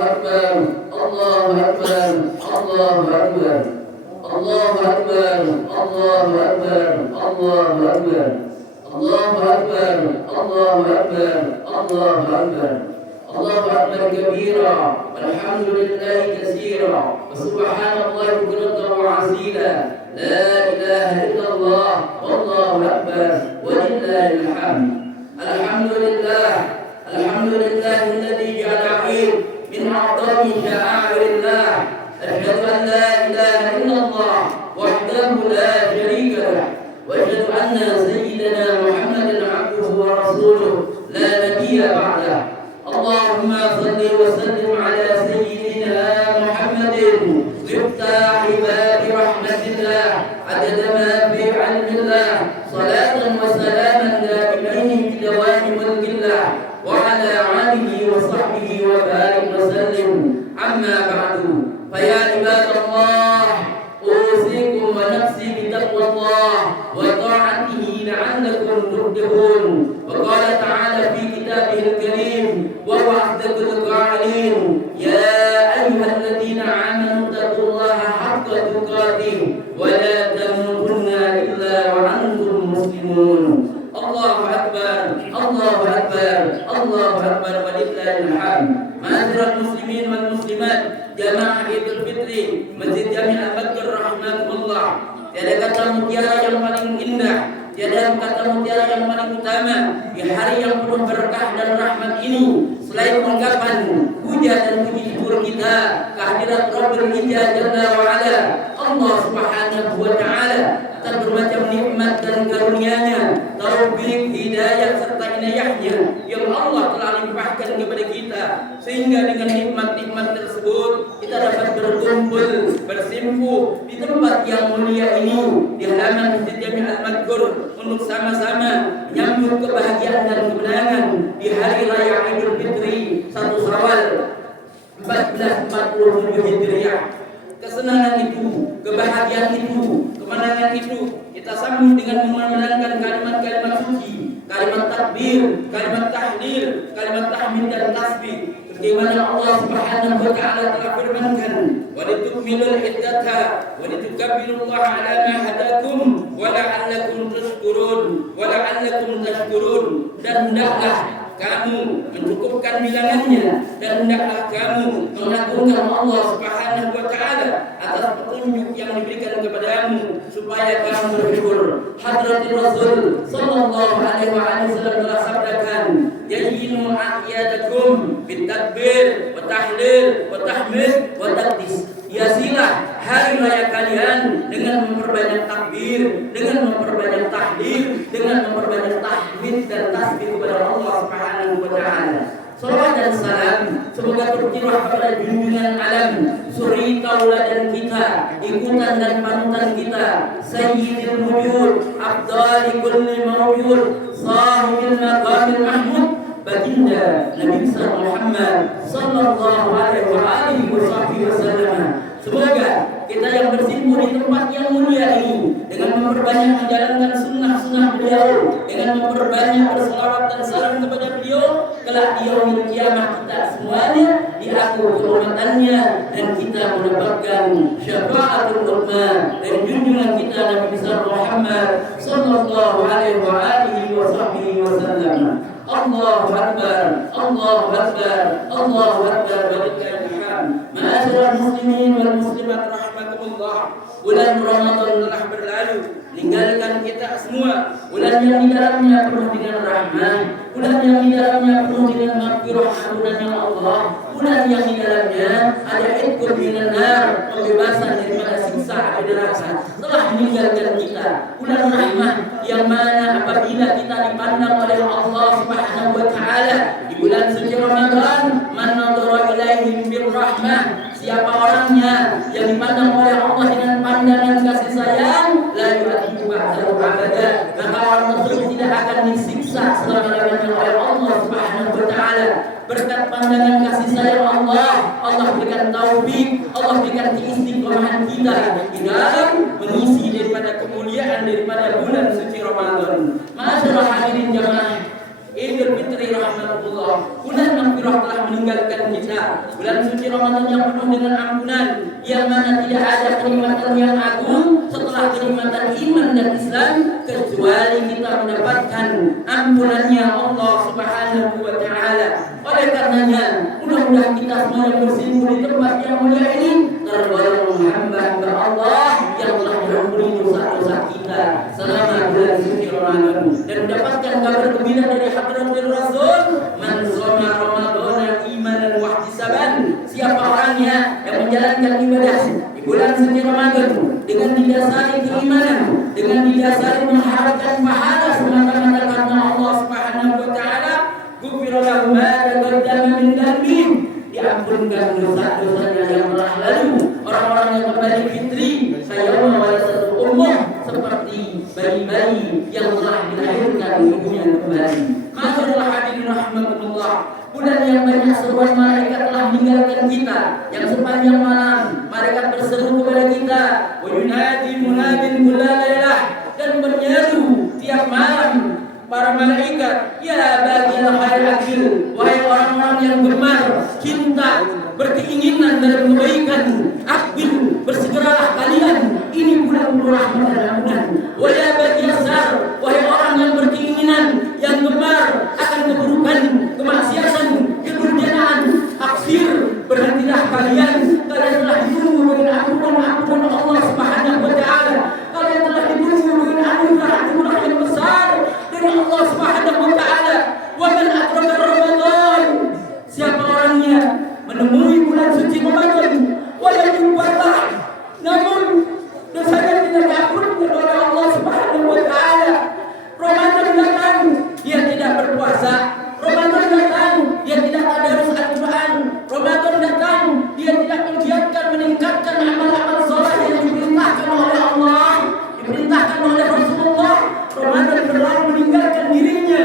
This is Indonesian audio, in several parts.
أكبر الله أكبر الله أكبر الله أكبر الله أكبر الله أكبر الله أكبر الله أكبر الله أكبر الله أكبر كبيرا والحمد لله كثيرا وسبحان الله بكرة وعزيلا لا إله إلا الله والله أكبر ولله الحمد الحمد لله الحمد لله الذي جعل عيد من أعظم شعائر الله أشهد أن لا إله إلا الله وحده لا شريك له وأشهد أن سيدنا محمدا عبده ورسوله لا نبي بعده اللهم صل وسلم على سيدنا محمد مفتاح باب رحمة الله عدد ما في علم الله صلاة وسلاما دائمين بدوام ملك الله وعلى آله وصحبه وبارك وسلم أما بعد فيا عباد الله أوصيكم ونفسي بتقوى الله وطاعته لعلكم تفلحون وقال تعالى في كتابه الكريم وهو أصدق القائلين يا أيها الذين آمنوا اتقوا الله حق تقاته ولا تموتن إلا وأنتم مسلمون الله أكبر الله أكبر الله أكبر ولله الحمد معاشر المسلمين والمسلمات jamaah Idul Fitri Masjid Jami Al-Bakr rahmatullah. Tiada kata mutiara yang paling indah, tiada kata mutiara yang paling utama di hari yang penuh berkah dan rahmat ini selain ungkapan puja dan puji syukur kita kehadirat Rabbul Izzah Jalla wa Ala Allah Subhanahu wa taala atas bermacam nikmat dan karunia-Nya, taufik, hidayah serta inayahnya yang Allah telah limpahkan kepada kita sehingga dengan nikmat-nikmat tersebut kita dapat berkumpul bersimpuh di tempat yang mulia ini di halaman Masjid Jami Al-Madkur untuk sama-sama menyambut kebahagiaan dan kemenangan di hari raya Idul Fitri 1 Syawal 1447 Hijriah. Kesenangan itu, kebahagiaan itu, kemenangan itu kita sambut dengan memandangkan kalimat-kalimat suci, kalimat takbir, kalimat tahlil, kalimat tahmid dan tasbih. Sebagaimana Allah Subhanahu wa taala telah firmankan, "Wa litukmilul iddata wa litukabbirullaha 'ala ma hadakum wa la'allakum tashkurun." Dan hendaklah kamu mencukupkan bilangannya dan hendaklah kamu mengagungkan Allah Subhanahu wa taala atas petunjuk yang diberikan kepadamu supaya kamu bersyukur. Hadratul Rasul sallallahu alaihi wasallam telah sabdakan, "Yayyinu a'yadakum bitakbir wa tahlil wa tahmid wa taqdis." Hiasilah hari raya kalian dengan memperbanyak takbir, dengan memperbanyak tahlil, dengan memperbanyak tahmid dan tasbih kepada Allah Subhanahu wa taala. Salawat dan salam semoga tercurah kepada junjungan alam, suri tauladan kita, ikutan dan panutan kita, Sayyidil Wujud, Afdali kulli mawjud, Sahibul Maqamil Mahmud, Baginda Nabi Muhammad sallallahu alaihi wasallam. Semoga kita yang bersimpuh di tempat yang mulia ini dengan memperbanyak menjalankan sunnah-sunnah beliau, dengan memperbanyak berselawat dan salam kepada beliau, kelak di yaumil kiamah kita semuanya diaku kehormatannya dan kita mendapatkan syafaatul uzma dari junjungan kita Nabi besar Muhammad sallallahu alaihi wasallam. Allahu Akbar, Allahu Akbar, Allahu Akbar, walillahil hamd. Ma'asyiral muslimin wal muslimat rahimakumullah. Bulan Ramadan telah berlalu, meninggalkan kita semua. Bulan yang di dalamnya penuh dengan rahmat, bulan yang di dalamnya penuh dengan maghfirah ampunannya Allah, bulan yang di dalamnya ada itqun minan nar, pembebasan daripada siksa api neraka. Telah meninggalkan kita bulan rahmat yang mana apabila kita dipandang oleh Allah Subhanahu wa taala di bulan suci Ramadan, man nadhara ilaihim birrahmah, siapa orangnya yang dipandang oleh Allah dengan pandangan kasih sayang, la yu'adhibu ba'dahu abada, maka orang tersebut tidak akan disiksa selama-lamanya oleh Allah Subhanahu wa taala. Berkat pandangan kasih sayang Allah, Allah berikan taufik, Allah berikan keistiqomahan kita di dalam mengisi daripada kemuliaan daripada bulan suci Ramadan. Masyaallah hadirin jamaah Idul Fitri rahmatullah, bulan maghfirah telah meninggalkan kita. Bulan suci Ramadan yang penuh dengan ampunan, yang mana tidak ada kenikmatan yang agung setelah kenikmatan iman dan Islam kecuali kita mendapatkan ampunannya Allah Subhanahu wa taala. Oleh karenanya, mudah-mudahan kita semuanya bersimpuh di tempat yang mulia ini tergolong hamba-hamba Allah yang telah mengampuni dosa-dosa kita selama bulan suci Ramadan dan mendapatkan kabar gembira dari hadratil Rasul, man shoma Ramadhana imanan wa ihtisaban. Siapa orangnya yang menjalankan ibadah di bulan suci Ramadan dengan didasari keimanan, dengan didasari mengharapkan pahala semata-mata karena Allah Subhanahu wa taala, ghufira lahu ma taqaddama min dhanbi, diampunkan dosa-dosanya yang telah lalu. Orang-orang yang kembali fitri sayyama waladat ummuh, seperti bayi-bayi yang telah dilahirkan ibunya kembali. Masyaallah hadirin rahimakumullah, bulan yang banyak seruan malaikat telah meninggalkan kita, yang sepanjang malam malaikat berseru kepada kita, wa yunadi munadin kulla lailah, dan menyeru tiap malam para malaikat, ya bagil khair akil, wahai orang-orang yang gemar cinta berkeinginan dalam kebaikan, akbil bersegeralah kalian, ini bulan rahmat dan ampunan. Wa ya bagil sar, wahai orang yang berkeinginan, yang gemar akan keburukan, kemaksiatan, kedurjanaan, aksir, berhentilah kalian telah ditunggu dengan ampunan Allah Subhanahu wa taala. Kalian telah ditunggu dengan anugerah yang besar dari Allah Subhanahu wa taala. Wa man adraka Ramadan, siapa orangnya menemui bulan suci Ramadan walau berbuatlah namun dosanya tidak diampuni oleh Allah Subhanahu wa taala. Ramadan datang dia tidak berpuasa, Ramadan datang dia tidak tadarus Al-Qur'an, Ramadan datang dia tidak menggiatkan meningkatkan amal-amal saleh yang diperintahkan oleh Allah, diperintahkan oleh Rasulullah. Ramadan berlalu meninggalkan dirinya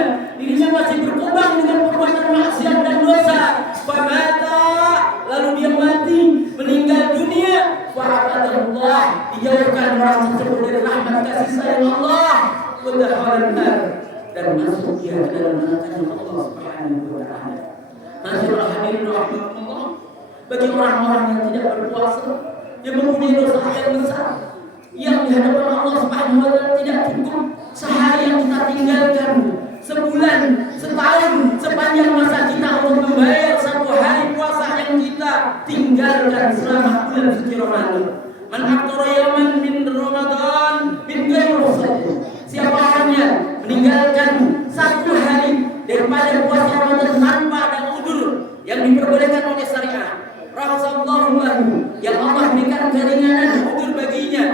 masih berkembang dengan perbuatan maksiat dan dosa. Famata, lalu dia mati, meninggal dunia. Fa'abadallah, dijauhkan orang tersebut dari rahmat kasih sayang Allah. Wadakhalannar, dan masuk dia ke dalam neraka Allah Subhanahu wa taala. Masyaallah hadirin rahimakumullah, bagi orang-orang yang tidak berpuasa, yang mempunyai dosa yang besar, yang di hadapan Allah Subhanahu wa taala tidak cukup sehari yang kita tinggalkan, sebulan, setahun, sepanjang masa kita untuk membayar satu hari puasa yang kita tinggalkan selama bulan suci Ramadan. Man aftara yawman min Ramadan min ghairi rukhsah, siapa orangnya meninggalkan satu hari daripada puasa Ramadan tanpa ada udzur yang diperbolehkan oleh syariat, rahsallahu lahu, yang Allah berikan keringanan udzur baginya,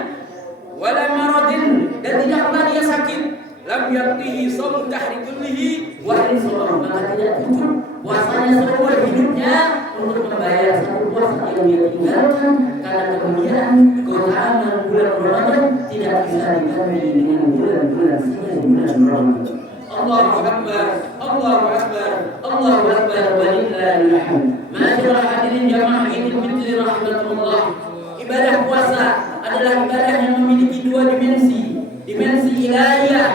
wala maradin, dan tidak pernah dia sakit, lam yaktihi shaum dahri kullihi wa in shaum, maka tidak cukup puasanya seumur hidupnya untuk membayar satu puasa yang dia tinggalkan, karena kemudian keutamaan bulan Ramadan tidak bisa diganti dengan bulan-bulan selain bulan Ramadan. Allahu Akbar, Allahu Akbar, Allahu Akbar, walillahil hamd. Masyaallah hadirin jamaah Idul Fitri rahimakumullah, ibadah puasa adalah ibadah yang memiliki dua dimensi. Dimensi ilahiyah,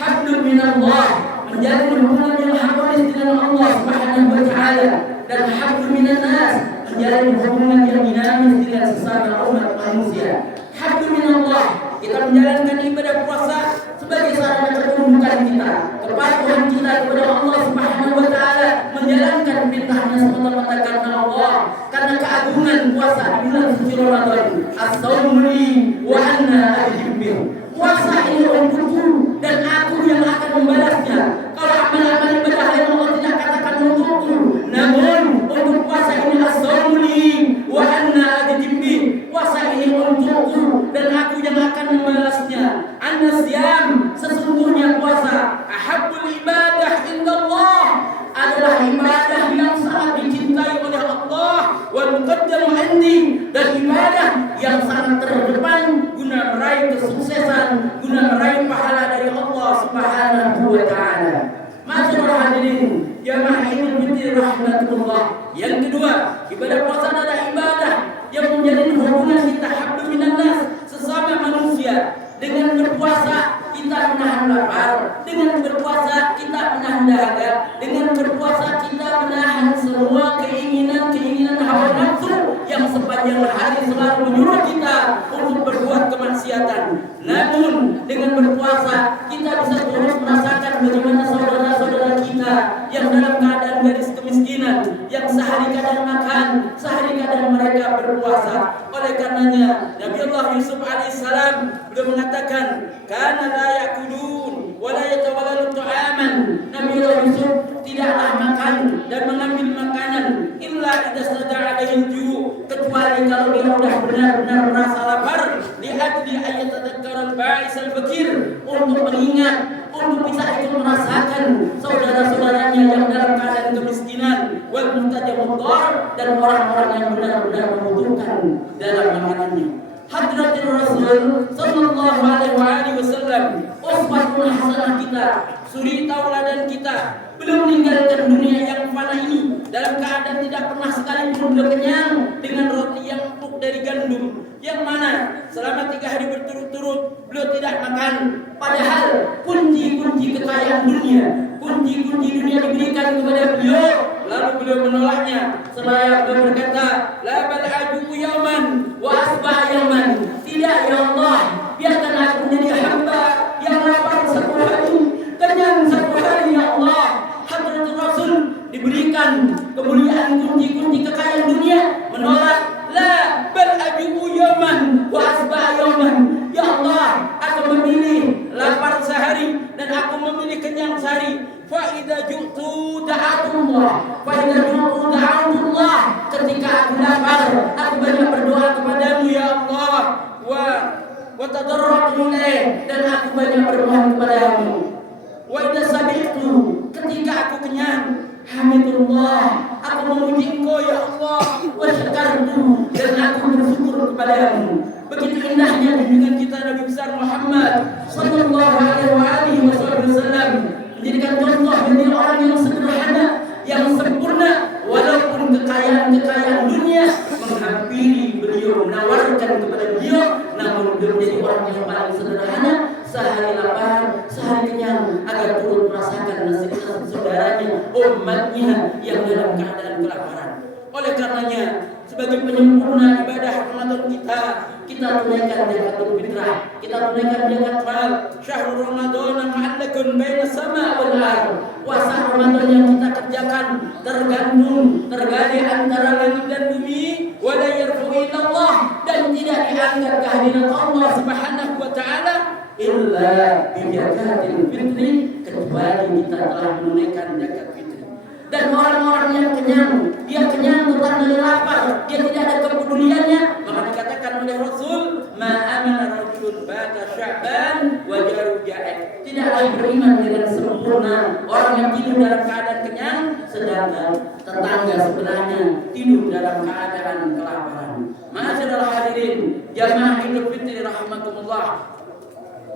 hablum minallah, menjalin hubungan yang harmonis dengan Allah Subhanahu wa taala, dan hablum minan nas, menjalin hubungan yang dinamis dengan sesama umat manusia. Hablum minallah, kita menjalankan ibadah puasa sebagai sarana ketundukan kita, kepatuhan kita kepada Allah Subhanahu wa taala, menjalankan perintahnya semata-mata karena Allah, karena keagungan puasa di bulan suci Ramadan. As-shaumu li wa ana ajib bih, puasa ini untukku dan aku yang akan membalasnya. Kalau amal-amal ibadah yang Allah tidak katakan untukku, namun untuk puasa ini as-shaumu li wa ana ajib bih, puasa ini untukku dan aku yang akan membalasnya. An-nasyam, sesungguhnya puasa, ahabbul ibadah indallah, adalah ibadah yang sangat dicintai oleh Allah, wal muqaddamu indi, dan ibadah yang sangat terdepan guna meraih kesuksesan, guna meraih pahala dari Allah Subhanahu wa taala. Masyaallah hadirin jamaah Idul Fitri rahimakumullah. Yang kedua, ibadah puasa adalah ibadah yang menjalin hubungan kita hablum minan nas, sesama manusia. Dengan berpuasa kita menahan lapar, dengan berpuasa kita menahan dahaga, dengan berpuasa kita menahan semua sepanjang hari selalu menyuruh kita untuk berbuat kemaksiatan. Namun dengan berpuasa kita bisa terus merasakan bagaimana saudara-saudara kita yang dalam keadaan garis kemiskinan, yang sehari kadang makan, sehari kadang mereka berpuasa. Oleh karenanya Nabi Allah Yusuf alaihissalam beliau mengatakan, "Kana la yakulun wa la yatawalladu ta'aman." Nabi Allah Yusuf tidaklah makan dan mengambil makanan illa idza stada'a alaihi ju', kecuali kalau dia sudah benar-benar merasa lapar, lihat di ayat tadakkaran ba'is al-fakir, untuk mengingat, untuk bisa ikut merasakan saudara-saudaranya yang dalam keadaan kemiskinan, wal muhtajamud dar, dan orang-orang yang benar-benar membutuhkan dalam makanannya. Hadratir Rasul sallallahu alaihi wasallam, uswatun hasanah kita, suri tauladan kita, belum meninggalkan dunia yang fana ini dalam keadaan tidak pernah sekalipun beliau kenyang dengan roti yang empuk dari gandum, yang mana selama 3 hari berturut-turut beliau tidak makan. Padahal kunci-kunci kekayaan dunia, kunci-kunci dunia diberikan kepada beliau, lalu beliau menolaknya. Seraya beliau berkata, la bal aju yauman wa asbah yauman. Tidak ya Allah, biarkan aku menjadi hamba yang lapar 1 hari, kenyang 1 hari ya Allah. Hadratul Rasul diberikan kemuliaan kunci-kunci kekayaan dunia, menolak. La bal aju yauman wa asbah yauman. Ya Allah, aku memilih lapar sehari dan aku memilih kenyang sehari. Fa idza ju'tu da'atullah, fa idza ju'tu da'atullah. Ketika aku lapar, aku banyak berdoa kepadamu ya Allah, wa tadarratu ilaih, dan aku banyak bermohon kepadamu. Wa idza sabiqtu, ketika aku kenyang, hamidullah, aku memuji Engkau ya Allah, wa syakartu, dan aku bersyukur kepadamu. Begitu indahnya dengan kita Nabi besar Muhammad sallallahu alaihi wasallam menjadikan contoh menjadi orang yang sederhana, yang sempurna, walaupun kekayaan dunia menghampiri beliau, menawarkan kepada beliau, namun beliau menjadi orang yang paling sederhana, sehari lapar, sehari kenyang, agar turut merasakan nasib saudaranya, umatnya yang dalam keadaan kelaparan. Oleh karenanya, sebagai penyempurna ibadah Ramadan kita tunaikan zakatul fitrah, kita tunaikan zakat mal. Syahrul Ramadan ma'allakun baina sama wal ardh. Puasa Ramadan yang kita kerjakan tergali antara langit dan bumi, wa la yarfa'u illallah, dan tidak diangkat kehadiran Allah Subhanahu wa taala illa bi zakatil fitri, kecuali kita telah menunaikan zakat fitri. Dan orang-orang yang kenyang, dia kenyang tentang dari lapar, dia tidak ada kepeduliannya, maka dikatakan oleh Rasul, ma amana rajulun bata sya'ban wa jaru ja'i. Tidaklah beriman dengan sempurna orang yang tidur dalam keadaan kenyang, sedangkan tetangga sebelahnya tidur dalam keadaan kelaparan. Ma'asyiral hadirin, jamaah Idul Fitri rahimakumullah.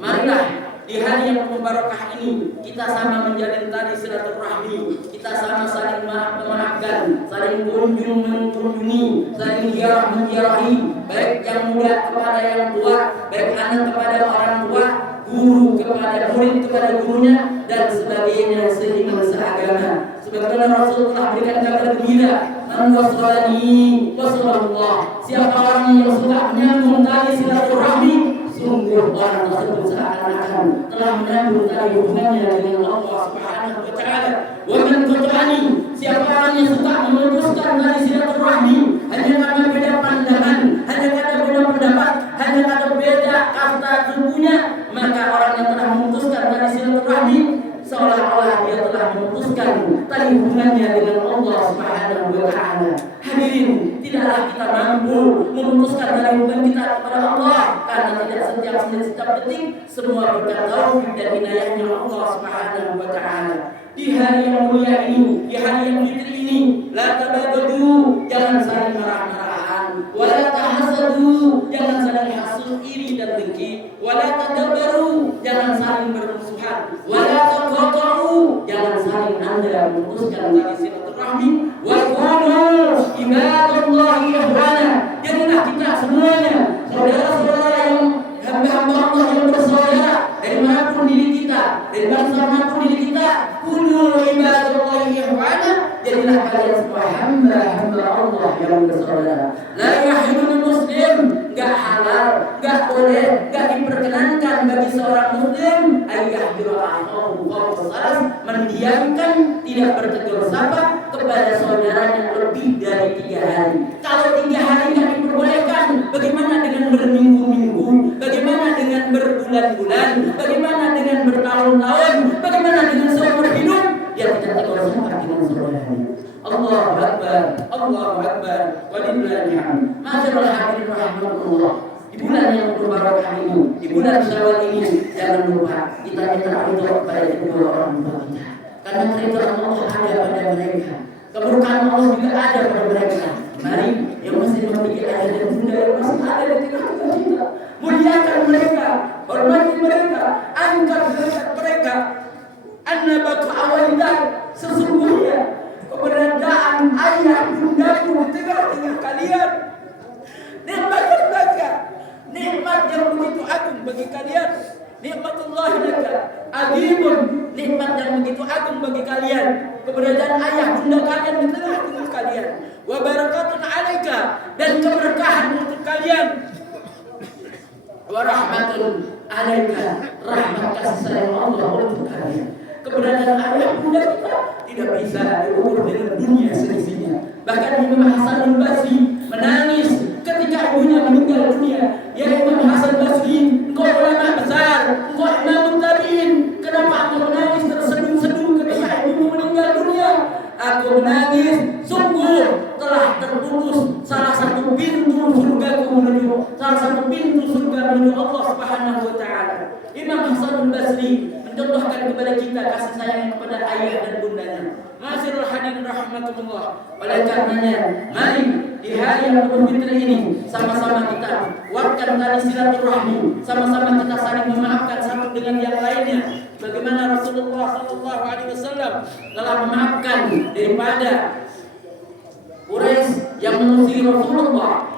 Marilah di hari yang mubarakah ini kita sama menjalin tali silaturahmi, kita sama saling memaafkan, saling kunjung mengunjungi, saling ziarah menziarahi, baik yang muda kepada yang tua, baik anak kepada orang tua, guru kepada murid kepada gurunya, dan sebagainya seiman seagama. Sebagaimana Rasul telah berikan kabar gembira, man wasalani wasallallahu, siapa orang yang suka menyambung tali silaturahmi, sungguh orang tersebut seakan-akan telah menyambung tali hubungannya dengan Allah Subhanahu wa taala. Wa man qata'ani, siapa orang yang suka memutuskan tali silaturahmi hanya karena beda pandangan, hanya karena beda pendapat, hanya karena beda kasta sukunya, maka orang yang telah memutuskan tali silaturahmi seolah-olah dia telah memutuskan tali hubungannya dengan Allah Subhanahu wa taala. Hadirin, tidaklah kita mampu memutuskan tali hubungan kita kepada Allah, karena tidak setiap menit setiap detik semua berkat taufik dan hidayahnya Allah Subhanahu wa taala. Di hari yang mulia ini, di hari yang fitri ini, la tabagadu, jangan saling marah-marahan, wala tahasadu, jangan saling hasud, iri dan dengki, wala tadabbaru, jangan saling bermusuhan, wala taqatu, jangan saling Anda memutuskan tali silaturahmi, wa kunu ibadallahi ikhwana, jadilah kita semuanya saudara-saudara yang hamba-hamba Allah yang bersaudara dari manapun diri kita, dari bangsa manapun diri kita, kunu ibadallahi ikhwana, jadilah kalian semua hamba-hamba Allah yang bersaudara. saudara. La yahillu muslim, enggak halal, enggak boleh, enggak diperkenankan bagi seorang muslim ayyahjura akhahu fawqa salas, mendiamkan, tidak bertegur sapa kepada saudaranya lebih dari 3 hari. Kalau 3 hari tidak diperbolehkan, bagaimana dengan berminggu-minggu? Bagaimana dengan berbulan-bulan? Bagaimana dengan bertahun-tahun? Bagaimana dengan seumur hidup? Dia tidak tegur sapa dengan saudaranya. Allahu Akbar, Allahu Akbar, walillahil hamd. Masyaallah hadirin rahimakumullah. Di bulan yang berbarakah ini, di bulan Syawal ini, jangan lupa kita minta ridho kepada kedua orang tua kita. Karena keridhaan Allah ada pada mereka, keberkahan Allah juga ada pada mereka. Mari yang masih memiliki ayah dan bunda yang masih ada di tengah-tengah kita, muliakan mereka, hormati mereka, angkat derajat mereka. Annabatu awalidah, sesungguhnya keberadaan ayah bundaku di tengah-tengah kalian nikmat surga, nikmat yang begitu agung bagi kalian. Nikmatullah laka azimun, nikmat yang begitu agung bagi kalian, keberadaan ayah bunda kalian di tengah-tengah kalian. Wa barakatun alaika, dan keberkahan untuk kalian. Wa rahmatun alaika, rahmat kasih sayang Allah untuk kalian. Keberadaan ayah bunda kita tidak bisa diukur dengan dunia seisinya. Bahkan Imam Hasan al-Basri menangis ketika ibunya meninggal dunia. Ya Imam Hasan al-Basri, engkau ulama besar, engkau imam tabi'in, kenapa engkau menangis terseduh-seduh ketika ibumu meninggal dunia? Aku menangis, sungguh telah terputus salah satu pintu surga menuju Allah Subhanahu wa taala. Imam Hasan al-Basri mencontohkan kepada kita kasih sayang kepada ayah dan bundanya. Masyaallah hadirin rahimakumullah. Oleh karenanya, mari di hari yang Idul Fitri ini sama-sama kita kuatkan tali silaturahmi, sama-sama kita saling memaafkan satu dengan yang lainnya. Bagaimana Rasulullah sallallahu alaihi wasallam telah memaafkan daripada Quraisy yang mengusir Rasulullah,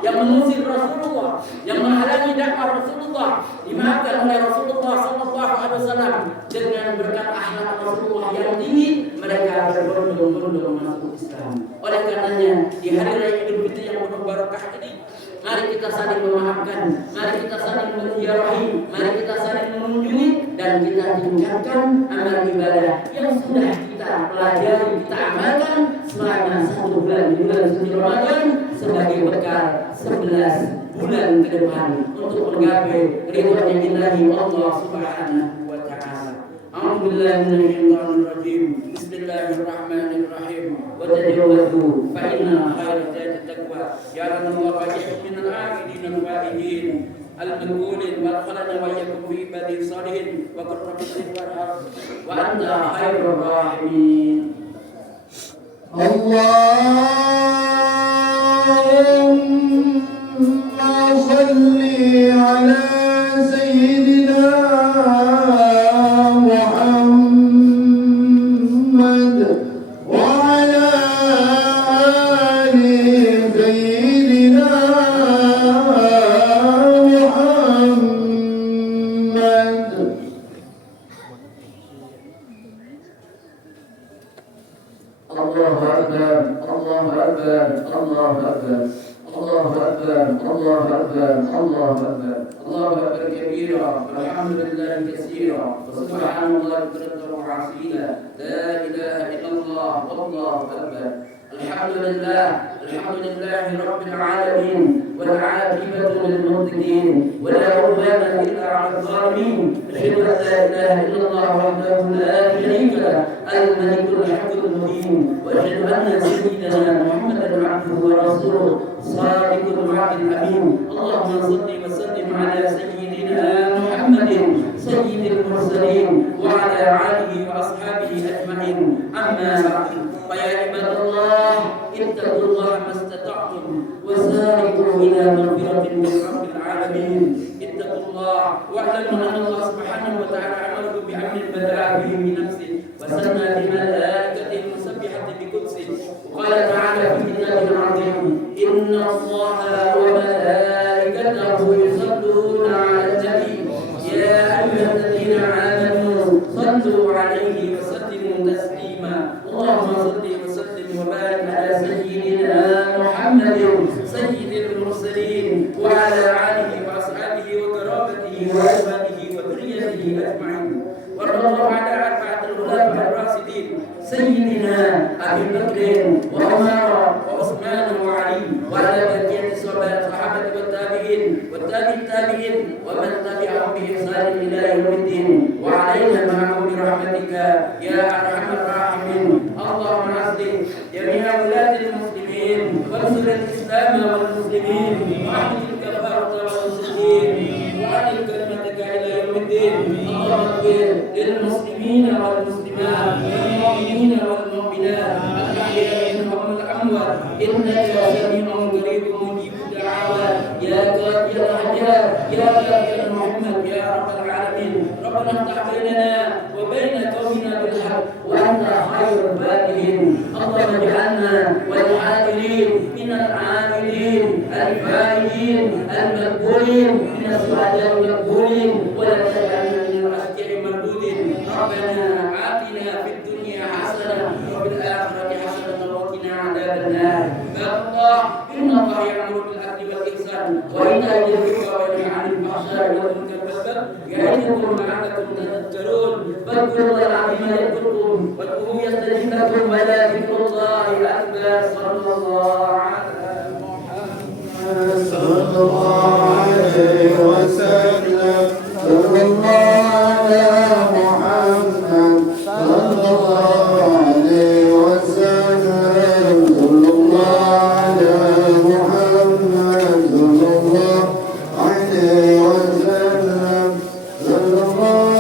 yang menghalangi dakwah Rasulullah, dimaafkan oleh Rasulullah sallallahu alaihi wasallam dengan berkat akhlak Rasulullah yang tinggi, mereka berbondong-bondong masuk Islam. Oleh karenanya, di hari raya Idul Fitri yang penuh barakah ini, mari kita saling memaafkan, mari kita saling menziarahi, mari kita saling mengunjungi, dan kita tingkatkan amal ibadah yang sudah kita pelajari, kita amalkan selama 1 bulan di bulan suci Ramadan sebagai bekal 11 bulan ke depan untuk menggapai ridhonya ilahi Allah Subhanahu wa taala. A'udzubillahi minasyaitonir rajim. Bismillahirrahmanirrahim. Wa tajawwazu fa inna khairaz zadi taqwa. Ya Allah wajib minal a'idin al-wa'idin al-maqulin wa khalana wa yakum fi ibadi salihin wa qurratul warham wa anta khairur rahimin. Allahumma salli ala sayyidina Muhammad wa ala ali sayyidina Muhammad. Allahu Akbar, Allahu Akbar, Allahu Akbar. Allahu Akbar, Allahu Akbar, Allahu Akbar. Allahu Akbar kabira, walhamdulillahi katsira, wa subhanallahi bukratan wa asila. La ilaha illallah, wallahu akbar. Alhamdulillahi rabbil alamin, wal 'aqibatu lil muttaqin, wa la 'udwana illa 'alal zalimin. Asyhadu an la ilaha illallah wahdahu la sharika lahu, al-malikul haqqul mubin, wa asyhadu anna sayyidana Muhammadan 'abduhu wa rasuluhu, sadiqul wa'dil amin. Allahumma shalli wa sallim ala sayyidina Muhammadin sayyidil mursalin wa ala alihi wa ashabihi ajma'in. Amma ba'du. Ya ibadallah, ittaqullaha mastata'tum wa sari'u ila maghfiratin min rabbil alamin. Ittaqullah wa'lamu anna Allah subhanahu wa ta'ala amarakum bi'amrin bada'a bihi min nafsihi wa sanna bi malaikatihi musabbihati bi qudsihi. Qala ta'ala fi kitabihil 'azim, inna Allaha wa malaikatahu yusalluna 'alan nabi ya ayyuhalladzina amanu sallu 'alaihi wa sallimu taslima. Allahumma salli wa sallim wa barik ala sayyidina Muhammadin سيد المرسلين وعلى آله وأصحابه وقرابته وأزواجه وذريته أجمعين، وارض الله على أربعة الخلفاء الراشدين سيدنا أبي بكر وعمر وعثمان وعلي، وعلى بقية الصحابة والتابعين ومن تبعهم بإحسان إلى يوم الدين، وعلينا معهم برحمتك يا أرحم الراحمين. اللهم أصلح جميع ولاة المسلمين وانصر الإسلام والمسلمين واحمي الكفارة والمسلمين وأعل كلمتك إلى يوم الدين. اللهم اغفر للمسلمين والمسلمات والمؤمنين والمؤمنات الأحياء منهم والأموات إنك سميع قريب مجيب الدعوات يا قاضي الحاجات يا قاضي محمد يا رب العالمين. ربنا افتح بيننا وبين قومنا بالحق وأنت خير الفاتحين. اللهم اجعلنا والعاملين من العاملين الفائزين المقبولين من الشهداء المقبولين، ولا تجعلنا من الأشقياء المردودين. ربنا آتنا في الدنيا حسنة وفي الآخرة حسنة وقنا عذاب النار. يا الله إن الله يأمر بالعدل والإحسان وإيتاء ذي القربى وينهى عن الفحشاء والمنكر والبغي يعظكم لعلكم تذكرون. فاذكروا الله العظيم يذكركم وادعوه يستجب لكم